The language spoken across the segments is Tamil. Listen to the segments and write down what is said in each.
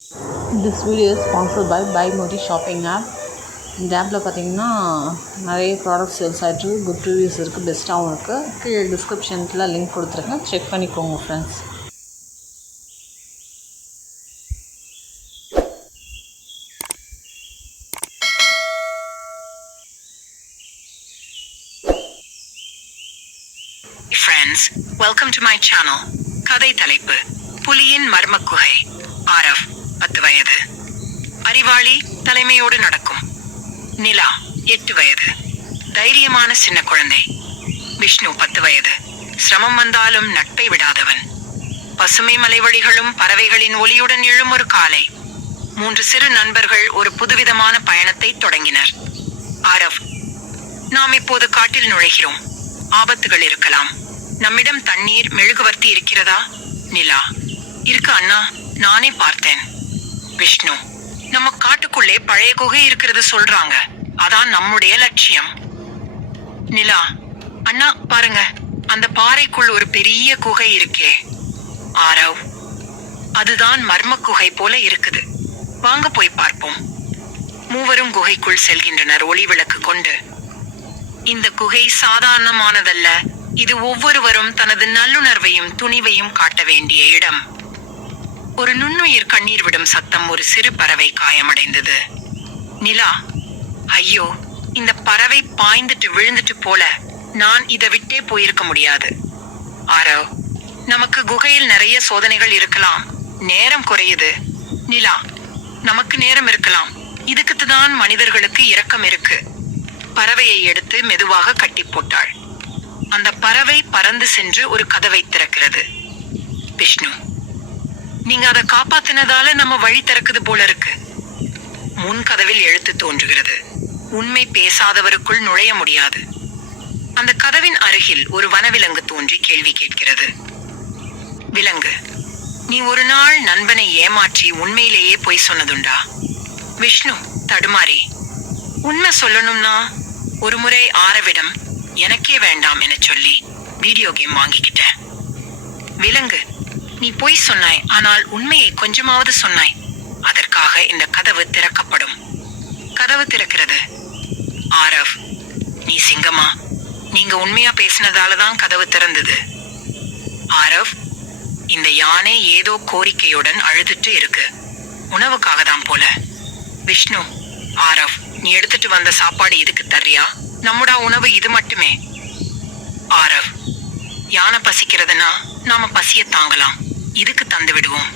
This video is sponsored by Buy Modi shopping app. இந்த ஆப்பில் பார்த்தீங்கன்னா நிறைய ப்ராடக்ட் சேல்ஸ் ஆகிட்டு குட் ரிவ்யூஸ் இருக்குது, பெஸ்ட்டாகவும் இருக்குது. கீழே டிஸ்கிரிப்ஷனில் லிங்க் கொடுத்துருக்கேன், செக் பண்ணிக்கோங்க friends. Friends, welcome to my channel. கதை தலைப்பு: புலியின் மர்மக்குகை. ஆரவ் 10 வயது. அறிவாளி, தலைமையோடு நடக்கும். நிலா 8 வயது. தைரியமான சின்ன குழந்தை. விஷ்ணு 10 வயது. சிரமம் வந்தாலும் நட்பை விடாதவன். பசுமை மலைவழிகளும் பறவைகளின் ஒலியுடன் எழும் ஒரு காலை. 3 சிறு நண்பர்கள் ஒரு புதுவிதமான பயணத்தை தொடங்கினர். ஆரவ்: நாம் இப்போது காட்டில் நுழைகிறோம். ஆபத்துகள் இருக்கலாம். நம்மிடம் தண்ணீர், மெழுகுவர்த்தி இருக்கிறதா? நிலா: இருக்கு அண்ணா, நானே பார்த்தேன். விஷ்ணு: நம்ம காட்டுக்குள்ளே பழைய குகை இருக்கிறது சொல்றாங்க, அதான் நம்முடைய லட்சியம். நிலா: அண்ணா பாருங்க, அந்த பாறைக்குள் ஒரு பெரிய குகை இருக்கே. ஆரவ்: அதுதான் மர்ம குகை போல இருக்குது, வாங்க போய் பார்ப்போம். மூவரும் குகைக்குள் செல்கின்றனர், ஒளி விளக்கு கொண்டு. இந்த குகை சாதாரணமானதல்ல, இது ஒவ்வொருவரும் தனது நல்லுணர்வையும் துணிவையும் காட்ட வேண்டிய இடம். ஒரு நுண்ணுயிர் கண்ணீர் விடும் சத்தம். ஒரு சிறு பறவை காயமடைந்தது. நிலா: ஐயோ, இந்த பறவை பாய்ந்துட்டு விழுந்துட்டு போல, நான் இதை விட்டே போயிருக்க முடியாது. ஆரவ்: நமக்கு குகையில் நிறைய சோதனைகள் இருக்கலாம், நேரம் குறையுது. நிலா: நமக்கு நேரம் இருக்கலாம், இதுக்குத்தான் மனிதர்களுக்கு இரக்கம் இருக்கு. பறவையை எடுத்து மெதுவாக கட்டி போட்டாள். அந்த பறவை பறந்து சென்று ஒரு கதவை திறக்கிறது. விஷ்ணு: நீங்க அதை காப்பாத்தினதால நம்ம வழி திறக்குது போல இருக்கு. முன் கதவில் எழுத்து தோன்றுகிறது: உண்மை பேசாதவருக்குள் நுழைய முடியாது. அந்த கதவின் அருகில் ஒரு வனவிலங்கு தோன்றி கேள்வி கேட்கிறது. விலங்கு: நீ ஒரு நாள் நண்பனை ஏமாற்றி உண்மையிலேயே பொய் சொன்னதுண்டா? விஷ்ணு தடுமாறி: உண்மை சொல்லணும்னா ஒரு முறை ஆரவிடம் எனக்கே வேண்டாம் என சொல்லி வீடியோ கேம் வாங்கிக்கிட்டேன். விலங்கு: நீ பொய் சொன்னாய், ஆனால் உண்மையை கொஞ்சமாவது சொன்னாய், அதற்காக இந்த கதவு திறக்கப்படும். கதவு திறக்கிறது. ஆரவ்: நீ சிங்கமா? நீங்க உண்மையா பேசினதாலதான் கதவு திறந்தது. ஆரவ்: இந்த யானை ஏதோ கோரிக்கையுடன் அழுதுட்டு இருக்கு, உணவுக்காக தான் போல. விஷ்ணு: ஆரவ், நீ எடுத்துட்டு வந்த சாப்பாடு இதுக்கு தர்றியா? நம்முடா உணவு இது மட்டுமே. ஆரவ்: யானை பசிக்கிறதுனா நாம பசிய தாங்கலாம், இதுக்கு தந்து விடுவோம்.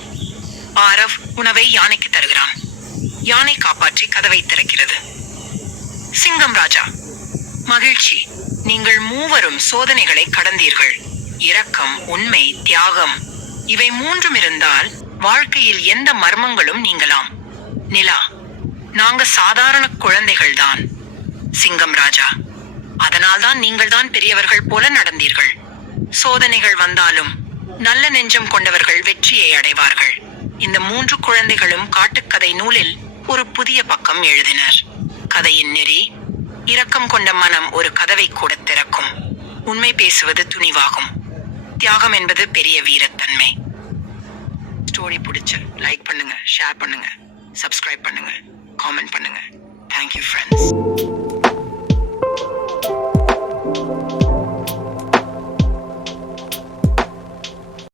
ஆரவ் உணவை யானைக்கு தருகிறான். யானை காப்பாற்றி கதவை திறக்கிறது. சிங்கம் ராஜா: மகிழ்ச்சி, நீங்கள் மூவரும் சோதனைகளை கடந்தீர்கள். இரக்கம், உண்மை, தியாகம், இவை மூன்றும் இருந்தால் வாழ்க்கையில் எந்த மர்மங்களும் நீங்கலாம். நிலா: நாங்க சாதாரண குழந்தைகள் தான். சிங்கம் ராஜா: அதனால்தான் நீங்கள் தான் பெரியவர்கள் போல நடந்தீர்கள். சோதனைகள் வந்தாலும் நல்ல நெஞ்சம் கொண்டவர்கள் வெற்றியை அடைவார்கள். இந்த 3 குழந்தைகளும் காட்டுக்கதை நூலில் ஒரு புதிய பக்கம் எழுதினர். கதையின் நெறி: இரக்கம் கொண்ட மனம் ஒரு கதவை கூட திறக்கும். உண்மை பேசுவது துணிவாகும். தியாகம் என்பது பெரிய வீரத்தன்மை. ஸ்டோரி பிடிச்சு லைக் பண்ணுங்க, ஷேர் பண்ணுங்க, சப்ஸ்கிரைப் பண்ணுங்க, காமெண்ட் பண்ணுங்க. Thank you friends.